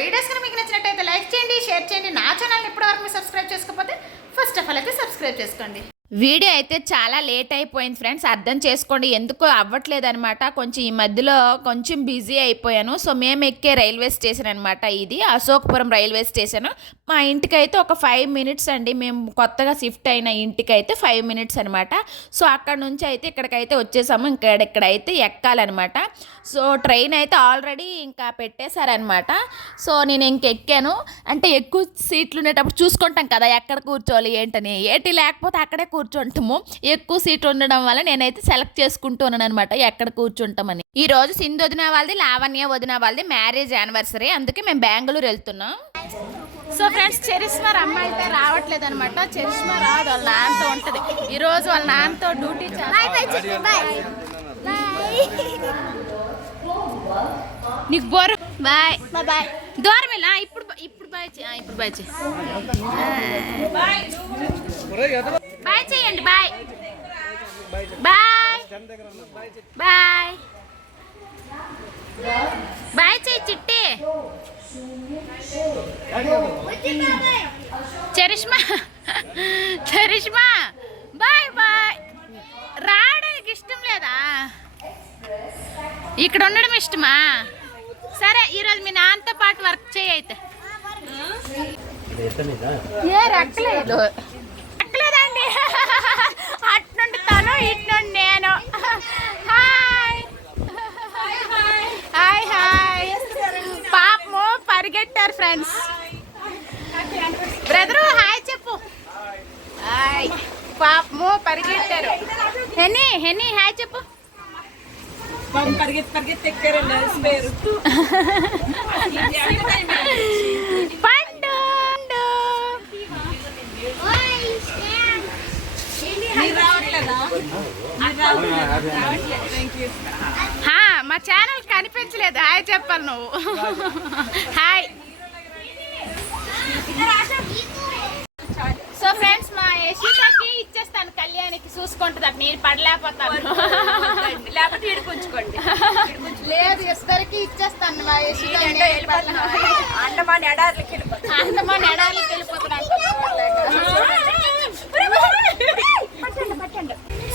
Videos కనుక మీకు నచ్చినట్టయితే లైక్ చేయండి, షేర్ చేయండి. నా ఛానల్ని ఇప్పటివరకు మీరు సబ్స్క్రైబ్ చేసుకోకపోతే ఫస్ట్ ఆఫ్ ఆల్ అయితే సబ్స్క్రైబ్ చేసుకోండి. వీడియో అయితే చాలా లేట్ అయిపోయింది ఫ్రెండ్స్, అర్థం చేసుకోండి. ఎందుకో అవ్వట్లేదు అనమాట. కొంచెం ఈ మధ్యలో కొంచెం బిజీ అయిపోయాను. సో మేము ఎక్కే రైల్వే స్టేషన్ అనమాట, ఇది అశోక్పురం రైల్వే స్టేషన్. మా ఇంటికైతే ఒక 5 మినిట్స్ అండి. మేము కొత్తగా షిఫ్ట్ అయిన ఇంటికైతే 5 మినిట్స్ అనమాట. సో అక్కడ నుంచి అయితే ఇక్కడికైతే వచ్చేసాము. ఇక్కడైతే ఎక్కాలన్నమాట. సో ట్రైన్ అయితే ఆల్రెడీ ఇంకా పెట్టేశారనమాట. సో నేను ఇంకెక్కాను. అంటే ఎక్కువ సీట్లు ఉండేటప్పుడు చూసుకుంటాం కదా ఎక్కడ కూర్చోవాలి ఏంటని. ఏటి లేకపోతే అక్కడే కూర్చుంటాము. ఎక్కువ సీట్లు ఉండడం వల్ల నేనైతే సెలెక్ట్ చేసుకుంటున్నాను అనమాట ఎక్కడ కూర్చుంటామని. ఈ రోజు సింధు వదిన వాళ్ళది, లావణ్య వదిన వాళ్ళది మ్యారేజ్ యానివర్సరీ. అందుకే మేము బెంగళూరు వెళ్తున్నాం. సో ఫ్రెండ్స్, చరిష్మా అమ్మ అయితే రావట్లేదు అనమాట. చరిష్మా రాదు, వాళ్ళ నాన్నతో ఉంటుంది. ఈరోజు వాళ్ళ నాన్నతో డ్యూటీ నీకు బోరు. Bye bye. దూరం వెళ్ళా. ఇప్పుడు బాయ్ ఇప్పుడు బాయ్ బాయ్ చేయండి. బాయ్ బాయ్ బాయ్ బాయ్ చేయి చిట్టి. Charishma bye bye. రావడానికి ఇష్టం లేదా? ఇక్కడ ఉండడం ఇష్టమా? సరే, ఈరోజు మీ నాన్నతో పాటు వర్క్ చేయి అయితే. ఎక్కలేదండి. అట్నుండి తను, ఇట్నుండి నేను. Hi hi hi. పాపము పరిగెట్టారు ఫ్రెండ్స్. బ్రదరు హాయ్ చెప్పు. హాయ్. పాపము పరిగెట్టారు. హెనీ హాయ్ చెప్పు. పరిగెత్తి ఎక్కారండి. పండు మా ఛానల్ కనిపించలేదు. హాయ్ చెప్పాలి నువ్వు. హాయ్. సో ఫ్రెండ్స్, మా యశితకి ఇచ్చేస్తాను, కళ్యాణికి చూసుకుంటుంది. అప్పుడు నేను పడలేకపోతాను. లేకపోతే ఇడుకుంచుకోండి. లేదు, ఇద్దరికి ఇచ్చేస్తాను. మా యశిత అండమాన్ ఎడార్లకి వెళ్ళిపోతున్నాను.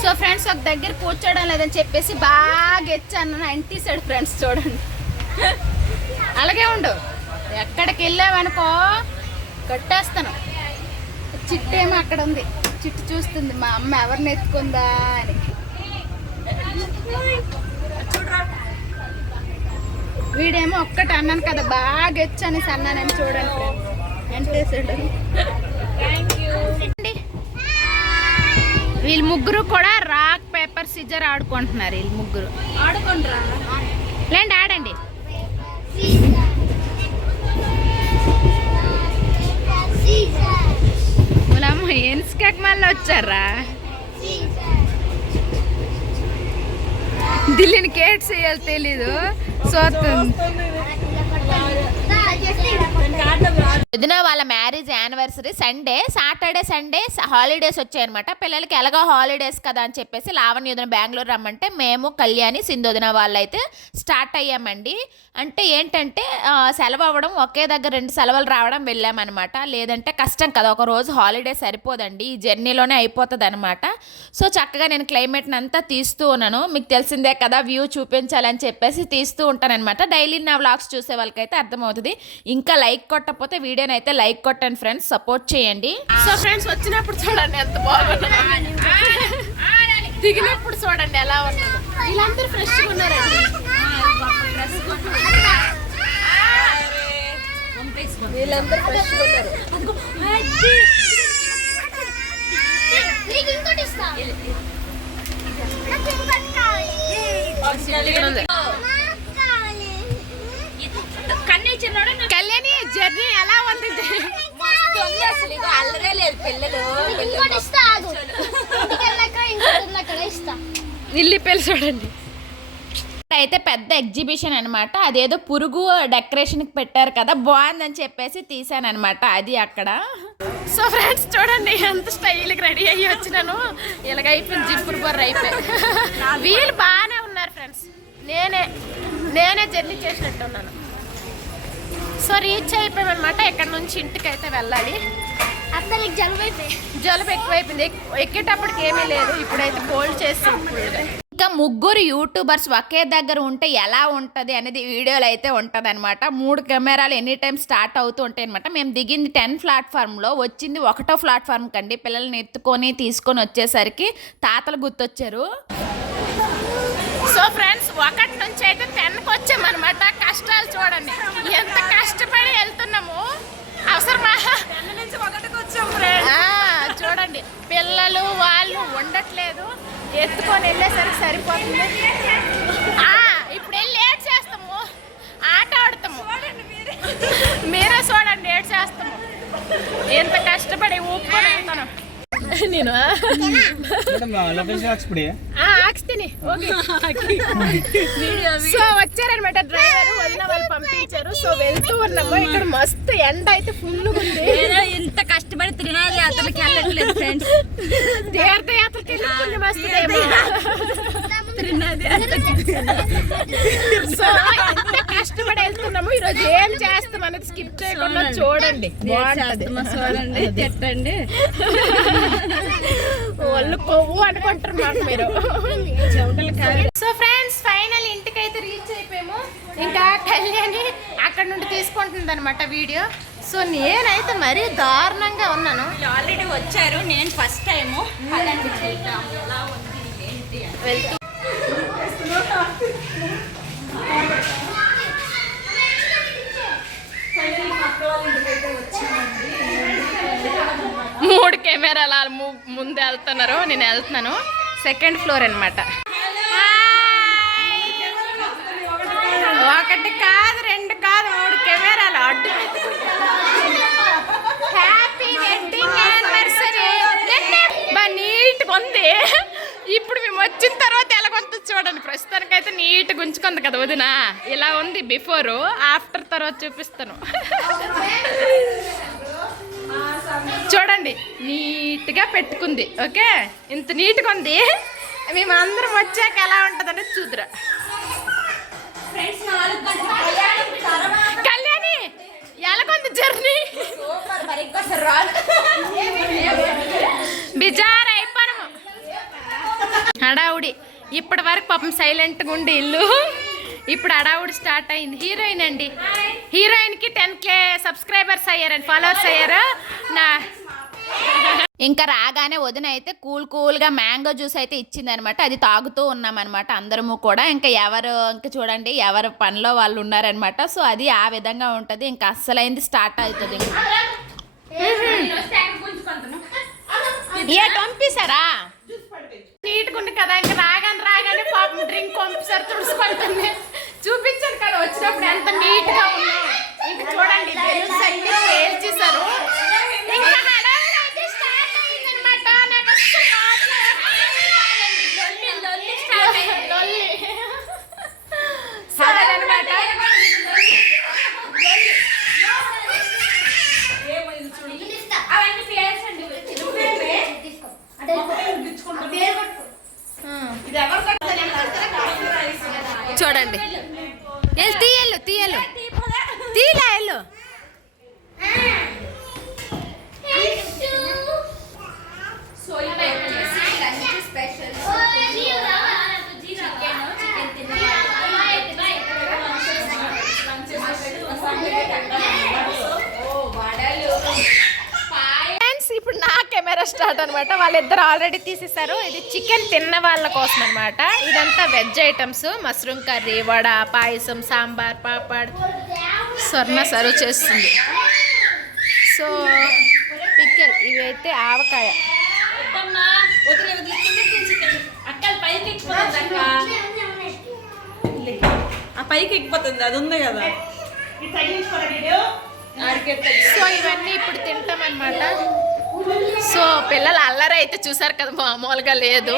సో ఫ్రెండ్స్, ఒక దగ్గర కూర్చోడం లేదని చెప్పేసి బాగా ఎచ్చాను. అంటీసాడు ఫ్రెండ్స్, చూడండి. అలాగే ఉండు. ఎక్కడికి వెళ్ళావనుకో కట్టేస్తాను. చిట్టేమో అక్కడ ఉంది. చిట్టు చూస్తుంది మా అమ్మ ఎవరిని ఎత్తుకుందా అని. వీడేమో ఒక్కటి అన్నాను కదా, బాగా ఎచ్చనేసి అన్నానని చూడండి ఫ్రెండ్స్. అంటేసాడు. వీళ్ళు ముగ్గురు కూడా రాక్ పేపర్ సిజర్ ఆడుకుంటున్నారు. వీళ్ళు ముగ్గురు ఆడుకుంటారా? లేండి, ఆడండి. వాళ్ళమ్మ ఎన్స్కాక్ మళ్ళీ వచ్చారా? దిల్లీని కేట్ చేయాలి తెలీదు. వదిన వాళ్ళ marriage anniversary Sunday, Saturday Sunday holidays వచ్చాయన్నమాట. పిల్లలకి ఎలాగో హాలిడేస్ కదా అని చెప్పేసి లావణ్య వదిన బెంగళూరు రమ్మంటే మేము, కళ్యాణి, సింధు వదిన వాళ్ళు అయితే స్టార్ట్ అయ్యామండి. అంటే ఏంటంటే సెలవు అవ్వడం, ఒకే దగ్గర 2 సెలవులు రావడం వెళ్ళామన్నమాట. లేదంటే కష్టం కదా, ఒక రోజు హాలిడే సరిపోదండి, ఈ జర్నీలోనే అయిపోతుంది అనమాట. సో చక్కగా నేను క్లైమేట్ని అంతా తీస్తూ ఉన్నాను. మీకు తెలిసిందే కదా, వ్యూ చూపించాలని చెప్పేసి తీస్తూ ఉంటానన్నమాట. డైలీ నా వ్లాగ్స్ చూసే వాళ్ళకైతే అర్థమవుతుంది. ఇంకా లైక్ కొట్టకపోతే వీడియోని అయితే లైక్ కొట్టండి ఫ్రెండ్స్, సపోర్ట్ చేయండి. సో ఫ్రెండ్స్, వచ్చినప్పుడు చూడండి ఎంత బాగుంది, దిగినప్పుడు చూడండి ఎలా ఉన్నది. వీళ్ళందరూ ఫ్రెష్గా ఉన్నారండి. వీళ్ళందరూ ఫ్రెష్గా ఉన్నారు. కళ్యాణి జర్నీ ఎలా ఉంది? అల్లరే లేదు పిల్లలు. ఇల్లి పిల్లలు చూడండి. అయితే పెద్ద ఎగ్జిబిషన్ అనమాట. అదేదో పురుగు డెకరేషన్కి పెట్టారు కదా, బాగుందని చెప్పేసి తీసాను అనమాట. అది అక్కడ. సో ఫ్రెండ్స్ చూడండి, ఎంత స్టైల్కి రెడీ అయ్యి వచ్చినాను. ఇలాగైపోయింది, జిప్పురు బొర్ర అయిపోయి. వీళ్ళు బాగానే ఉన్నారు ఫ్రెండ్స్. నేనే జర్నీ చేసినట్టున్నాను. సో రీచ్ అయిపోయామన్నమాట. ఇక్కడ నుంచి ఇంటికి అయితే వెళ్ళాలి. అత్తలకి జలుబు ఎక్కువైపోయింది. ఎక్కేటప్పటికి ఏమీ లేదు, ఇప్పుడైతే కోల్డ్ చేసి. ఇంకా ముగ్గురు యూట్యూబర్స్ ఒకే దగ్గర ఉంటే ఎలా ఉంటుంది అనేది వీడియోలో అయితే ఉంటుంది అనమాట. 3 కెమెరాలు ఎనీ టైం స్టార్ట్ అవుతూ ఉంటాయి అనమాట. మేము దిగింది 10 ప్లాట్ఫామ్లో, వచ్చింది 1వ ప్లాట్ఫామ్ కండి. పిల్లల్ని ఎత్తుకొని తీసుకొని వచ్చేసరికి తాతలు గుర్తొచ్చారు. సో ఫ్రెండ్స్ 1 నుంచి అయితే 10కి వచ్చామన్నమాట. కష్టాలు చూడండి, ఎంత కష్టపడి వెళ్తున్నాము. అవసరమా? చూడండి, పిల్లలు వాళ్ళు ఉండట్లేదు, ఎత్తుకొని వెళ్ళేసరికి సరిపోతుంది. ఇప్పుడు వెళ్ళి లేట్ చేస్తాము, ఆట ఆడుతాము. మీరే చూడండి, లేట్ చేస్తాము. ఎంత కష్టపడి ఊపుకొని వెళ్తాను నేను. సో వచ్చారనమాట డ్రైవర్, వదిన వాళ్ళు పంపించారు. సో వెళ్తూ ఉన్నాము. ఇక్కడ మస్తు ఎండ అయితే ఫుల్ ఉంది. ఇంత కష్టపడి తిరునాళ్ళ యాత్రలకి వెళ్ళట్లేదు ఫ్రెండ్స్. తీర్థయాత్రకి సో ఎంత కష్టపడి వెళ్తున్నాము. ఈరోజు ఏం చేస్తాం అనేది స్కిప్ చేయకుండా చూడండి, చూడండి, తిట్టండి. వాళ్ళు కొవ్వు అనుకుంటారు మాకు మీరు. సో ఫ్రెండ్స్ ఫైనల్ ఇంటికి అయితే రీచ్ అయిపోయాము. ఇంకా కళ్యాణి అక్కడ నుండి తీసుకుంటుంది అనమాట వీడియో. సో నేనైతే మరీ దారుణంగా ఉన్నాను. ఆల్రెడీ వచ్చారు, నేను ఫస్ట్ టైము. వెళ్తూ 3 కెమెరాలు ముందు వెళ్తున్నారు, నేను వెళ్తున్నాను. 2nd ఫ్లోర్ అనమాట. 1 కాదు 2 కాదు 3 కెమెరాలు అడ్డు. Happy wedding anniversary. నీట్గా ఉంది. ఇప్పుడు మేము వచ్చిన తర్వాత ఎలాగొంత చూడండి. ప్రస్తుతానికైతే నీట్గా ఉంచుకుంది కదా వదిన. ఇలా ఉంది బిఫోర్, ఆఫ్టర్ తర్వాత చూపిస్తాను. చూడండి, నీట్గా పెట్టుకుంది. ఓకే, ఇంత నీట్గా ఉంది. మేము అందరం వచ్చాక ఎలా ఉంటుందని చూద్దురా. కళ్యాణి ఎలాగొంది జర్నీ? బిజార్ అయిపోయాము. హడావుడి. ఇప్పటి వరకు పాపం సైలెంట్గా ఉండి ఇల్లు, ఇప్పుడు హడావుడి స్టార్ట్ అయింది. హీరోయిన్ అండి, హీరోయిన్కి 10K సబ్స్క్రైబర్స్ అయ్యారండి, ఫాలోవర్స్ అయ్యారు. ఇంకా రాగానే వదిన అయితే కూల్గా మ్యాంగో జ్యూస్ అయితే ఇచ్చిందనమాట. అది తాగుతూ ఉన్నామన్నమాట అందరము కూడా. ఇంకా చూడండి ఎవరి పనిలో వాళ్ళు ఉన్నారనమాట. సో అది ఆ విధంగా ఉంటుంది. ఇంకా అస్సలైంది స్టార్ట్ అవుతుంది. పంపిస్తారా? నీట్గా ఉంది కదా. ఇంకా రాగానే పాపం డ్రింక్ పంపిస్తారు, తుడుచుకుంటుంది. చూపించాను కదా వచ్చినప్పుడు ఎంత నీట్గా ఉందో. ఇంకా చూడండి, బెలూన్స్ అన్ని పేల్చేశారు. చూడండి, తీయలు తీలా ఎల్లు. ఇప్పుడు నా కెమెరా స్టార్ట్ అనమాట. వాళ్ళిద్దరు ఆల్రెడీ తీసేసారు. ఇది చికెన్ తిన్న వాళ్ళ కోసం అనమాట. ఇదంతా veg items, mushroom curry, vada, payasam, sambar, papad. Swarna serve చేస్తుంది. సో పిక్కల్, ఇవి అయితే ఆవకాయ. పైకి ఎక్కిపోతుంది, అది ఉంది కదా. సో ఇవన్నీ ఇప్పుడు తింటామన్నమాట. సో పిల్లలు అల్లరి అయితే చూసారు కదా, మామూలుగా లేదు.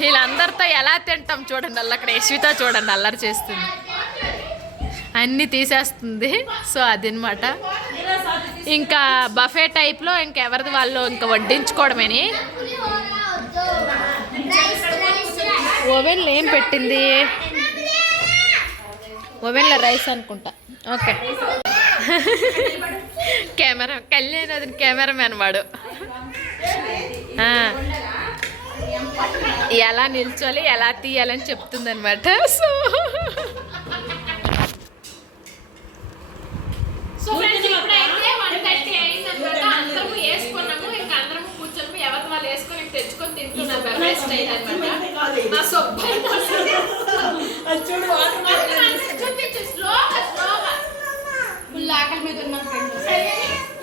వీళ్ళందరితో ఎలా తింటాం చూడండి. అక్కడ యశ్విత చూడండి అల్లరి చేస్తుంది, అన్నీ తీసేస్తుంది. సో అదనమాట. ఇంకా బఫే టైప్లో ఇంకెవరిది వాళ్ళు ఇంకా వడ్డించుకోవడమేని. ఓవెన్లో ఏం పెట్టింది? ఓవెన్లో రైస్ అనుకుంటా. ఓకే, కెమెరా కళ్యాణ్ అది కెమెరామెన్ వాడు ఎలా నిల్చోవాలి ఎలా తీయాలని చెప్తుంది అనమాట. సో ఫ్రెండ్స్ ఇప్పుడైతే 1:30 అయిందనమాట. అందరము వేసుకున్నాము, ఇంకా అందరము కూర్చొని ఎవరి వాళ్ళు వేసుకొని తెచ్చుకొని తింటున్నాం. బెవరేజ్ స్టైల్ అనమాట. నా సొబ్బై చూపించు స్లోగా స్లోగా ఫుల్ ఆకలి మీద ఉన్నాం ఫ్రెండ్స్.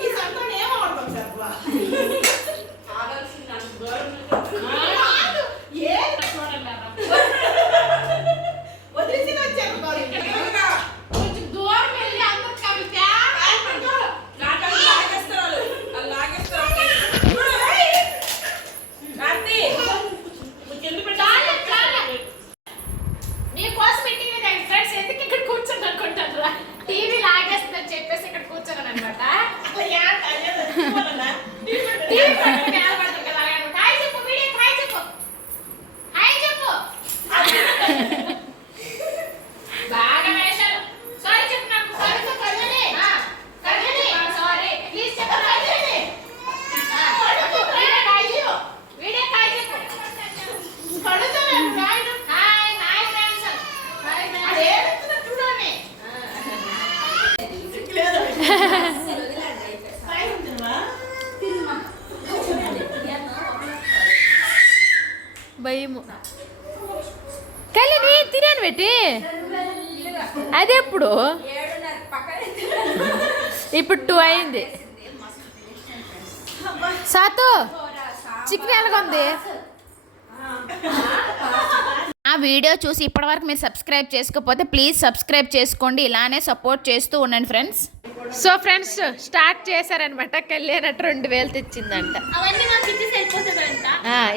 ఈ సంతోషం ఏమో భయము కళ్యాణి తినాను పెట్టి అది ఎప్పుడు ఇప్పుడు 2 అయింది. సాతు చికెన్ ఎలాగుంది? ఆ వీడియో చూసి ఇప్పటివరకు మీరు సబ్స్క్రైబ్ చేసుకోకపోతే ప్లీజ్ సబ్స్క్రైబ్ చేసుకోండి, ఇలానే సపోర్ట్ చేస్తూ ఉండండి ఫ్రెండ్స్. సో ఫ్రెండ్స్ స్టార్ట్ చేశారనమాట. కళ్యాణ్ 2000 తెచ్చిందంట.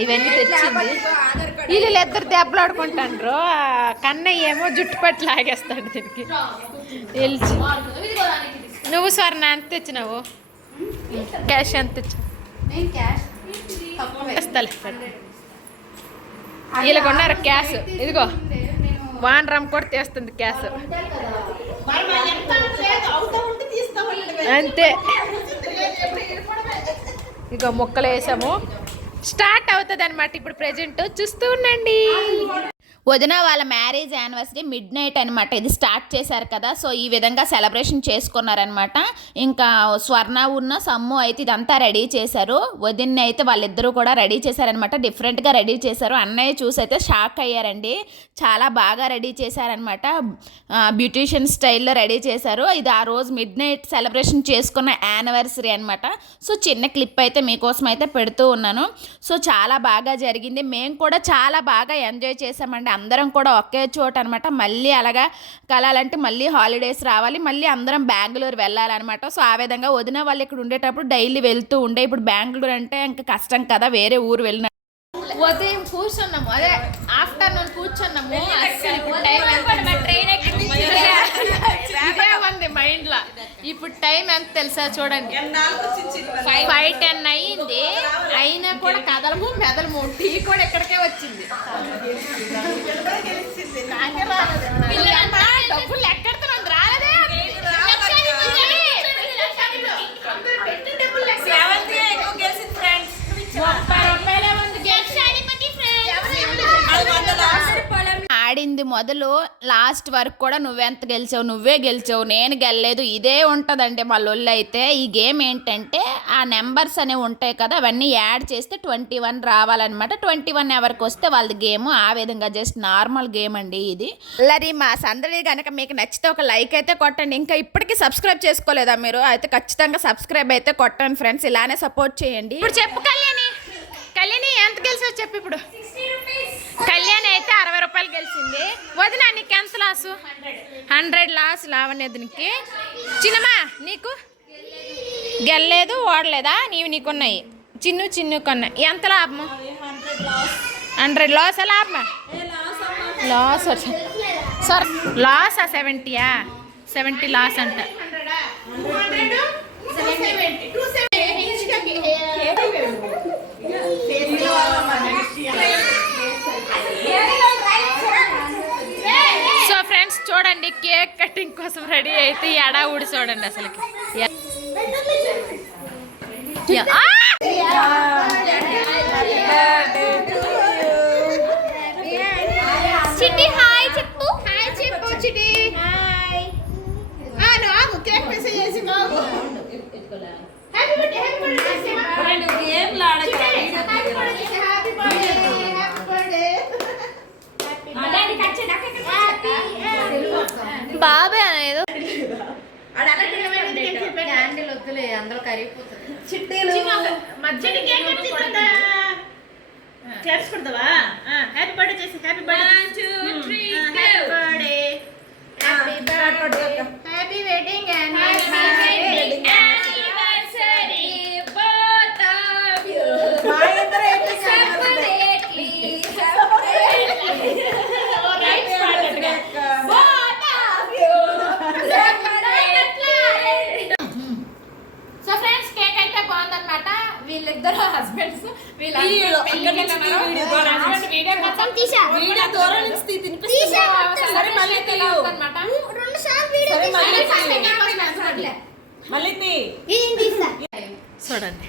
ఇవన్నీ తెచ్చింది. వీళ్ళు ఇద్దరు దెబ్బలాడుకుంటాండ్రు. కన్నయ్య ఏమో జుట్టు పట్టి లాగేస్తాడు దీనికి తెలిసి. నువ్వు స్వర్ణ ఎంత తెచ్చినావు? క్యాష్ ఎంత తెచ్చావు? వీళ్ళకి ఉన్నారు క్యాష్. ఇదిగో వాన్ రమ్ కూడా తీస్తుంది క్యాష్ అంతే. ఇక ముక్కలు వేసాము. స్టార్ట్ అవుతుంది అనమాట ఇప్పుడు. ప్రెజెంట్ చూస్తూ ఉండండి. వదిన వాళ్ళ మ్యారేజ్ యానివర్సరీ మిడ్-నైట్ అనమాట. ఇది స్టార్ట్ చేశారు కదా, సో ఈ విధంగా సెలబ్రేషన్ చేసుకున్నారనమాట. ఇంకా స్వర్ణ ఉన్న సమ్ము అయితే ఇదంతా రెడీ చేశారు. వదిన్ని అయితే వాళ్ళిద్దరూ కూడా రెడీ చేశారనమాట. డిఫరెంట్గా రెడీ చేశారు. అన్నయ్య చూసి అయితే షాక్ అయ్యారండి. చాలా బాగా రెడీ చేశారనమాట. బ్యూటీషియన్ స్టైల్లో రెడీ చేశారు. ఇది ఆ రోజు మిడ్-నైట్ సెలబ్రేషన్ చేసుకున్న యానివర్సరీ అనమాట. సో చిన్న క్లిప్ అయితే మీకోసం అయితే పెడుతూ ఉన్నాను. సో చాలా బాగా జరిగింది. మేము కూడా చాలా బాగా ఎంజాయ్ చేసామండి. అందరం కూడా ఒకే చోట అనమాట. మళ్ళీ అలాగా కలాలంటే మళ్ళీ హాలిడేస్ రావాలి, మళ్ళీ అందరం బెంగళూరు వెళ్ళాలన్నమాట. సో ఆ విధంగా వదిన వాళ్ళు ఇక్కడ ఉండేటప్పుడు డైలీ వెళ్తూ ఉండే. ఇప్పుడు బెంగళూరు అంటే ఇంకా కష్టం కదా, వేరే ఊరు వెళ్ళిన. ఉదయం కూర్చున్నాము, అదే ఆఫ్టర్నూన్ కూర్చున్నాము. ఇదే ఉంది మైండ్ లో. ఇప్పుడు టైం ఎంత తెలుసా చూడండి, 5:10 అయ్యింది. అయినా కూడా కదలము మెదలము. టీ కూడా ఇక్కడికే వచ్చింది. డబ్బులు ఎక్కడుతున్నాం రాలేదే. ఆడింది మొదలు లాస్ట్ వరకు కూడా నువ్వెంత గెలిచావు, నువ్వే గెలిచావు, నేను గెలలేదు, ఇదే ఉంటుందండి మా లొల్లు. అయితే ఈ గేమ్ ఏంటంటే ఆ నెంబర్స్ అనేవి ఉంటాయి కదా, అవన్నీ యాడ్ చేస్తే 21 రావాలన్నమాట. 21 ఎవరికి వస్తే వాళ్ళది గేమ్. ఆ విధంగా జస్ట్ నార్మల్ గేమ్ అండి ఇది. అలాగే మా సందడి కనుక మీకు నచ్చితే ఒక లైక్ అయితే కొట్టండి. ఇంకా ఇప్పటికీ సబ్స్క్రైబ్ చేసుకోలేదా మీరు? అయితే ఖచ్చితంగా సబ్స్క్రైబ్ అయితే కొట్టండి ఫ్రెండ్స్. ఇలానే సపోర్ట్ చేయండి. ఇప్పుడు చెప్పు కళ్యాణి, కళ్యాణి ఎంత గెలిచావు చెప్పు ఇప్పుడు. కళ్యాణి అయితే 60 రూపాయలు గెలిచింది. వదిన నీకు ఎంత లాసు? 100 లాస్ లావణ్యకి. చిన్నమ్మా నీకు గెలలేదు, ఓడలేదా? నీకున్నాయి. చిన్ను కొన్నాయి. ఎంత లాభము? 100 లాస్ లాభమా? లాస్ సార్ లాస్ 70యా? 70 లాస్ అంట. సో ఫ్రెండ్స్ చూడండి కేక్ కటింగ్ కోసం రెడీ అయితే ఎడా ఊడి చూడండి అసలుకి చిట్టి హాయ్ చెప్పు చిట్టి నువ్వు కేక్ మెసేజ్ చేసి హ్యాపీ బర్త్డే బాబే ఏదో క్యాండిల్ వద్దులే అందరూ కరిగిపోతుంది. మధ్యలో కేక్ కట్ చేద్దా క్లాప్స్ కొడతావా హ్యాపీ బర్త్డే చేసి happy birthday 1 2 3 happy wedding Anniversary, both of you. Separately. Both of you. So friends cake అయితే బాగుందన్నమాట. వీళ్ళిద్దరు హస్బెండ్స్ చూడండి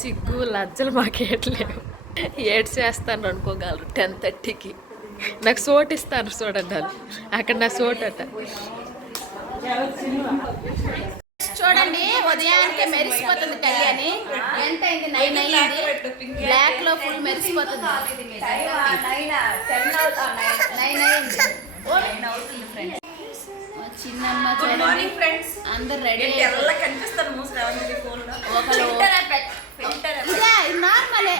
సిగ్గు లజ్జలు మాకేట్లేవు. ఏడ్స్ చేస్తాను అనుకోగలరు 10:30కి. నాకు సోట్ ఇస్తాను చూడండి వాళ్ళు అక్కడ నా సోట్ అట చూడండి. ఉదయానికి మెరిసిపోతుంది కళ్యాణి. ఎంత అయింది? 9 అయింది. బ్లాక్ లో ఫుల్ మెరిసిపోతుంది. 9 అయింది. చిన్నమ్మ చూడండి అందరు రెడీ నార్మలే.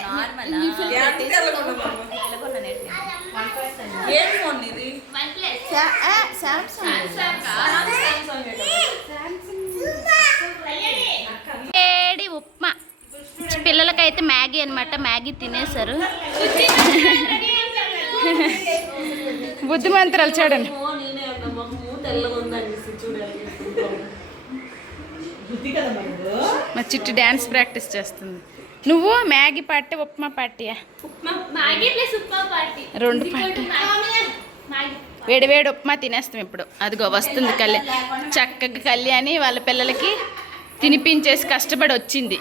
ఏడి ఉప్మా పిల్లలకైతే మ్యాగీ అనమాట. మ్యాగీ తినేశారు. బుద్ధిమంతురాలు చూడండి. మా చిట్టి డ్యాన్స్ ప్రాక్టీస్ చేస్తుంది. నువ్వు మ్యాగీ పార్టీ ఉప్మా పార్టీయా? రెండు పార్టీ. వేడివేడి ఉప్మా తినేస్తాం ఇప్పుడు. అదిగో వస్తుంది కళ్యాణ్. చక్కగా కళ్యాణి వాళ్ళ పిల్లలకి తినిపించేసి కష్టపడి వచ్చింది.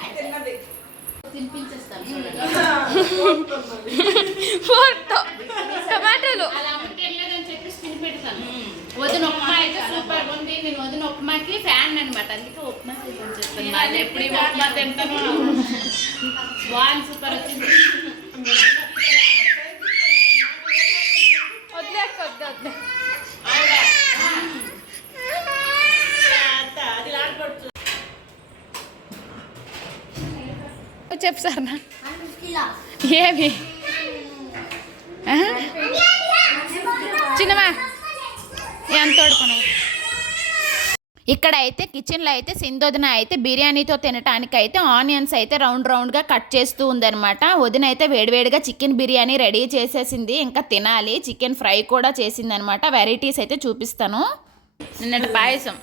టమాటాలు వదిన ఉప్మా అయితే సూపర్ ఉంది. నేను వదిన ఉప్మాకి ఫ్యాన్ అనమాట. అందుకే ఉప్మా తింటాను. ఎప్పుడు ఈ ఉప్మా తింటాను. బాగుంది, సూపర్ వచ్చింది. చెప్పు సార్ నా ఏమి చిన్నమా ఎంత ఓడుకున్నావు? ఇక్కడ అయితే కిచెన్లో అయితే సింధోదిన అయితే బిర్యానీతో తినటానికి అయితే ఆనియన్స్ అయితే రౌండ్గా కట్ చేస్తూ ఉందనమాట. వదిన అయితే వేడివేడిగా చికెన్ బిర్యానీ రెడీ చేసేసింది. ఇంకా తినాలి. చికెన్ ఫ్రై కూడా చేసింది అనమాట. వెరైటీస్ అయితే చూపిస్తాను. నిన్నటి పాయసం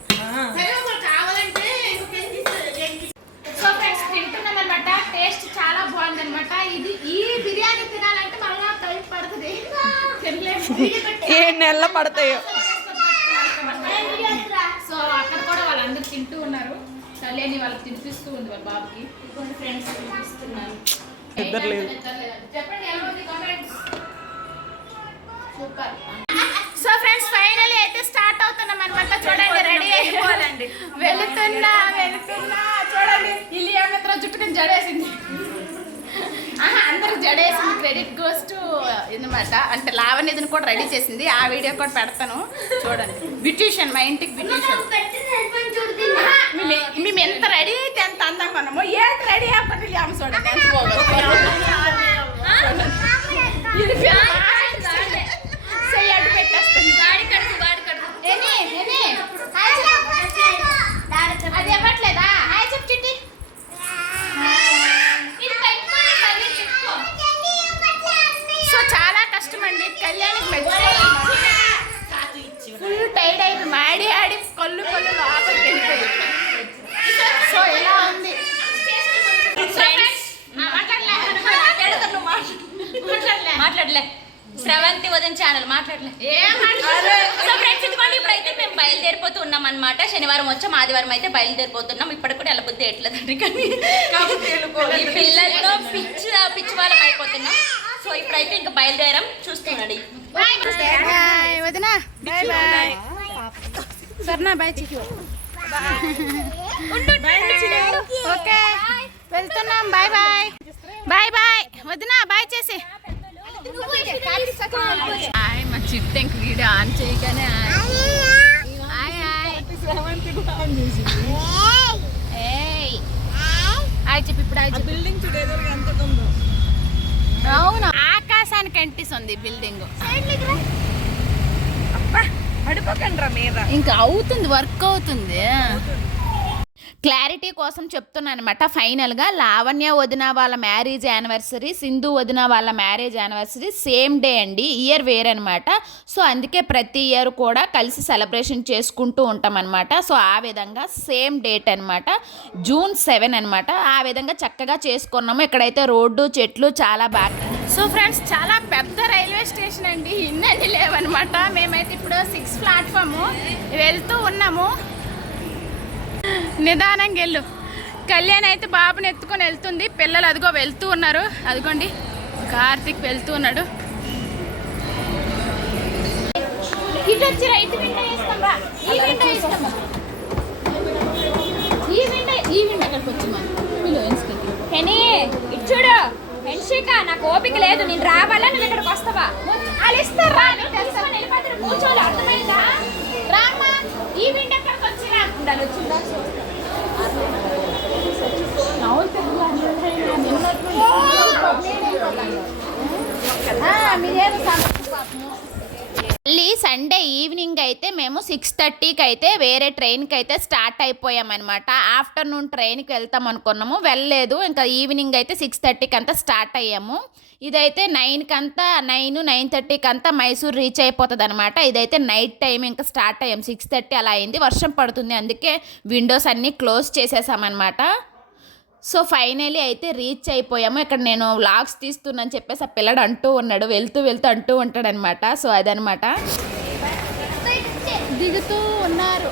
సో ఫ్రెండ్స్ తింటున్నాం అనమాట. టేస్ట్ చాలా బాగుంది అనమాట. ఈ బిర్యానీ తినాలంటే మళ్ళీ టైం పడుతుంది. 7 నెలలు పడతాయో. సో అక్కడ కూడా వాళ్ళందరూ తింటూ ఉన్నారు. కళ్యాణి వాళ్ళకి తినిపిస్తూ ఉంది వాళ్ళ బాబుకి. కొన్ని ఫ్రెండ్స్ తినిపిస్తున్నారు. చెప్పండి సూపర్. సో ఫ్రెండ్స్ ఫైనలీ అయితే స్టార్ట్ అవుతున్నాం అనమాట. చూడండి రెడీ అయిపోవాలండి. వెళుతున్నా చూడండి. ఇల్లు ఏమైనా జుట్టుకుని జడేసింది. అందరికి జడేసింది. క్రెడిట్ గోస్ టు అనమాట. అంటే లావణ్యని కూడా రెడీ చేసింది. ఆ వీడియో కూడా పెడతాను చూడండి. బ్యూటిషియన్ మా ఇంటికి బ్యూటిషియన్. మేము ఎంత రెడీ అయితే ఎంత అందంగా ఉన్నాము. ఏంటి రెడీ అవ్వకండి ఆమె చూడండి. అడ్డు పెట్టేస్తుంది. అది ఇవ్వట్లేదా? హాయ్ చెప్పు చిట్టి. సో చాలా కష్టం అండి. కళ్యాణికి ఫుల్ టైడ్ అయిపోయి మాడి ఆడి కళ్ళు లోపలికి వెళ్ళిపోయి. సో ఎలా ఉంది? మాట్లాడలే శ్రవంతి వదిన ఛానల్ మాట్లాడలేదు. సో ఫ్రెండ్స్ ఇదిగోండి ఇప్పుడైతే మేము బయలుదేరిపోతూ ఉన్నాం అనమాట. శనివారం వచ్చాం, ఆదివారం అయితే బయలుదేరిపోతున్నాం. ఇప్పటికి కూడా ఎలా బుద్ధి ఎట్లేదండి, కానీ ఈ పిల్లలతో పిచ్చి వాళ్ళం అయిపోతున్నాం. సో ఇప్పుడైతే ఇంకా బయలుదేరాం, చూస్తున్నాడు. వదినా బాయ్ బాయ్. స్వర్ణ బాయ్ చిక్కు. ఓకే వెళ్తున్నాం. Bye bye. బాయ్ బాయ్ వదినా, బాయ్ చేసి. మా చిట్టు ఇంక వీడియో ఆన్ చేయగానే చెప్పి ఇప్పుడు బిల్డింగ్ చూడేదో ఎంత ఉందో. అవును, ఆకాశానికి అంటిస్తుంది బిల్డింగ్. ఇంకా అవుతుంది, వర్క్ అవుతుంది. క్లారిటీ కోసం చెప్తున్నాను అనమాట. ఫైనల్గా లావణ్య వదిన వాళ్ళ మ్యారేజ్ యానివర్సరీ, సింధు వదిన వాళ్ళ మ్యారేజ్ యానివర్సరీ సేమ్ డే అండి, ఇయర్ వేర్ అనమాట. సో అందుకే ప్రతి ఇయర్ కూడా కలిసి సెలబ్రేషన్ చేసుకుంటూ ఉంటాం అనమాట. సో ఆ విధంగా సేమ్ డేట్ అనమాట, June 7 అనమాట. ఆ విధంగా చక్కగా చేసుకున్నాము. ఇక్కడైతే రోడ్డు చెట్లు చాలా బాగా. సో ఫ్రెండ్స్, చాలా పెద్ద రైల్వే స్టేషన్ అండి, ఇన్నన్నీ లేవన్నమాట. మేమైతే ఇప్పుడు 6th ప్లాట్ఫామ్ వెళ్తూ ఉన్నాము. నిదానంగా వెళ్ళు. కళ్యాణ్ అయితే బాబుని ఎత్తుకొని వెళ్తుంది. పిల్లలు అదిగో వెళ్తూ ఉన్నారు. అదిగోండి కార్తిక్ వెళ్తూ ఉన్నాడు. ఇటు వచ్చి రైట్ విండో వేస్తాం. ఈ విండో వేస్తాము. ఈ విండో అక్కడికి వచ్చి హెనీ ఇటు చూడు. హెన్షిక, నాకు ఓపిక లేదు, నేను రావాలా, నువ్వు ఇక్కడికి వస్తావా? వాళ్ళు ఇస్తారు రా, కూర్చోవాలి. అర్థమైందా? రామ్మా, ఈ విండో అక్కడికి వచ్చి రా. వచ్చిందా మళ్ళీ సండే ఈవినింగ్ అయితే మేము 6:30కి అయితే వేరే ట్రైన్కి అయితే స్టార్ట్ అయిపోయామన్నమాట. ఆఫ్టర్నూన్ ట్రైన్కి వెళ్తాం అనుకున్నాము, వెళ్ళలేదు. ఇంకా ఈవినింగ్ అయితే 6:30కి అంతా స్టార్ట్ అయ్యాము. ఇదైతే 9:30కి అంతా మైసూర్ రీచ్ అయిపోతుంది అనమాట. ఇదైతే నైట్ టైం ఇంకా స్టార్ట్ అయ్యాం. 6:30 అలా అయింది. వర్షం పడుతుంది, అందుకే విండోస్ అన్నీ క్లోజ్ చేసేసామన్నమాట. సో ఫైనలీ అయితే రీచ్ అయిపోయాము. ఇక్కడ నేను వ్లాగ్స్ తీస్తున్నాను చెప్పేసి ఆ పిల్లడు అంటూ ఉన్నాడు, వెళ్తూ అంటూ ఉంటాడనమాట. సో అదనమాట, దిగుతూ ఉన్నారు.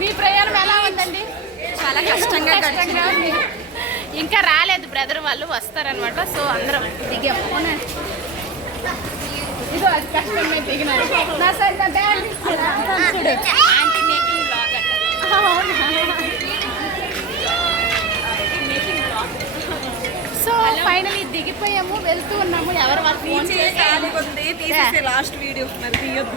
మీ ప్రయాణం ఎలా ఉందండి? చాలా కష్టంగా ఉంది. ఇంకా రాలేదు, బ్రదర్ వాళ్ళు వస్తారనమాట. సో అందరం దిగాము. ఇదో అది కష్టంగా దిగినారు. నా సైడ్ ఆంటీ మేకింగ్ బ్లాగ్ అంట. సో ఫైనలీ దిగిపోయాము, వెళ్తూ ఉన్నాము. ఎవరు లాస్ట్ వీడియో మరి తీయొద్దు.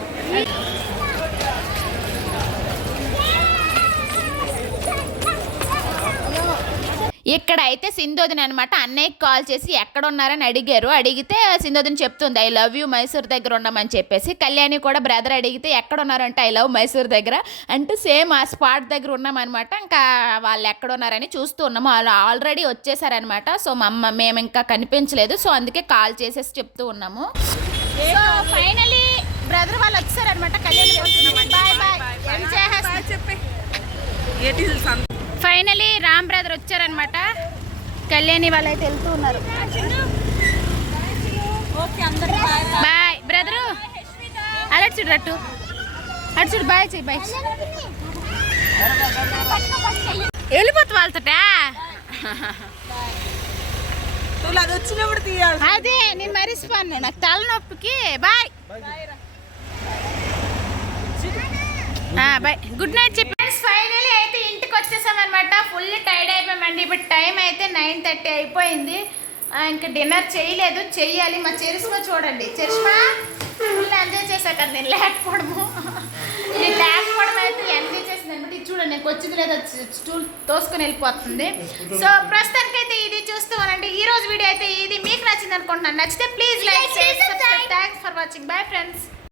ఇక్కడైతే సింధోదిని అనమాట అన్నయ్యకి కాల్ చేసి ఎక్కడ ఉన్నారని అడిగారు. అడిగితే సింధోదిని చెప్తుంది ఐ లవ్ యూ మైసూర్ దగ్గర ఉన్నామని చెప్పేసి. కళ్యాణి కూడా బ్రదర్ అడిగితే ఎక్కడ ఉన్నారంటే ఐ లవ్ మైసూర్ దగ్గర అంటే సేమ్ ఆ స్పాట్ దగ్గర ఉన్నామన్నమాట. ఇంకా వాళ్ళు ఎక్కడ ఉన్నారని చూస్తూ ఉన్నాము. వాళ్ళు ఆల్రెడీ వచ్చేసారనమాట. సో మేము ఇంకా కనిపించలేదు. సో అందుకే కాల్ చేసేసి చెప్తూ ఉన్నాము. సో ఫైనలీ బ్రదర్ వాళ్ళు వచ్చారనమాట. కళ్యాణి బాయ్ బాయ్ చెప్పి ఫైనలీ రామ్ బ్రదర్ వచ్చారనమాట. కళ్యాణి వాళ్ళైతే వెళ్తూ ఉన్నారు. Bye brother. అలా చూడు, అటు చూడు. బాయ్ చెయ్యి, బాయ్. వెళ్ళిపోతు వాళ్ళతోట. అది వచ్చినప్పుడు తీయాలి. అదే నేను మరిసిపోను, నాకు తలనొప్పికి. బాయ్ బాయ్, గుడ్ నైట్ చెప్పి. ఫైనలీ అయితే ఇంటికి వచ్చేసామన్నమాట. Full tired అయిపోయామండి. ఇప్పుడు టైం అయితే 9:30 అయిపోయింది. ఇంకా డిన్నర్ చేయలేదు, చెయ్యాలి. మా చరిష్మా చూడండి, చరిష్మా ఫుల్ ఎంజాయ్ చేశా కదా నేను లేకపోవడము. నేను లేకపోవడం అయితే ఎంజాయ్ చేసింది అనమాట. ఇది చూడండి, నాకు వచ్చింది లేదా స్టూల్ తోసుకొని వెళ్ళిపోతుంది. సో ప్రస్తుతానికైతే ఇది చూస్తూ ఉనండి. ఈ రోజు వీడియో అయితే ఇది మీకు నచ్చింది అనుకుంటున్నాను. నచ్చితే please like, share, subscribe. Thanks for watching. Bye friends.